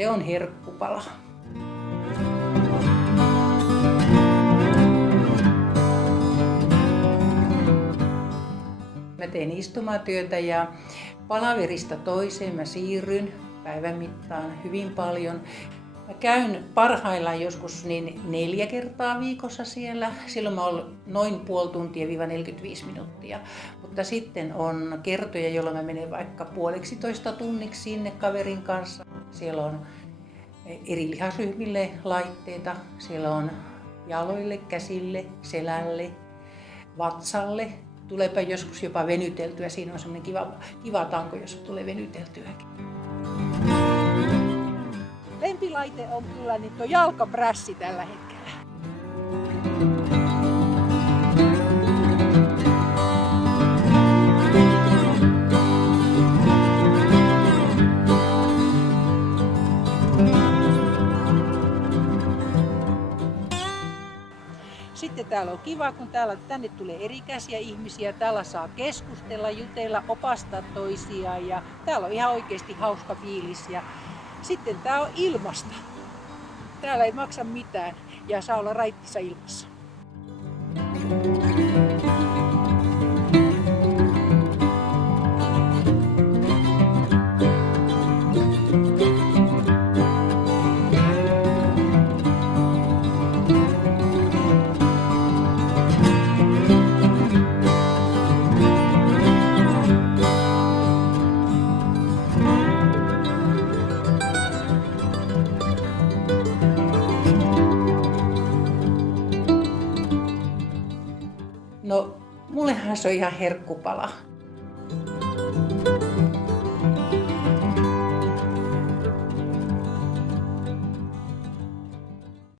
se on herkkupala. Mä teen istumatyötä ja palaverista toiseen mä siirryn päivän mittaan hyvin paljon. Mä käyn parhaillaan joskus 4 kertaa viikossa siellä. Silloin mä oon noin puoli tuntia - 45 minuuttia. Mutta sitten on kertoja, jolloin mä menen vaikka 1,5 tunniksi sinne kaverin kanssa. Siellä on eri lihasryhmille laitteita. Siellä on jaloille, käsille, selälle, vatsalle. Tuleepa joskus jopa venyteltyä. Siinä on semmoinen kiva tanko, jos tulee venyteltyäkin. Lempilaite on kyllä nyt tuo jalkaprässi tällä hetkellä. Sitten täällä on kiva, kun tänne tulee erikäisiä ihmisiä. Täällä saa keskustella, jutella, opastaa toisiaan ja täällä on ihan oikeasti hauska fiilis. Ja sitten tää on ilmasta. Täällä ei maksa mitään ja saa olla raittissa ilmassa. No, mullehan se on ihan herkkupala.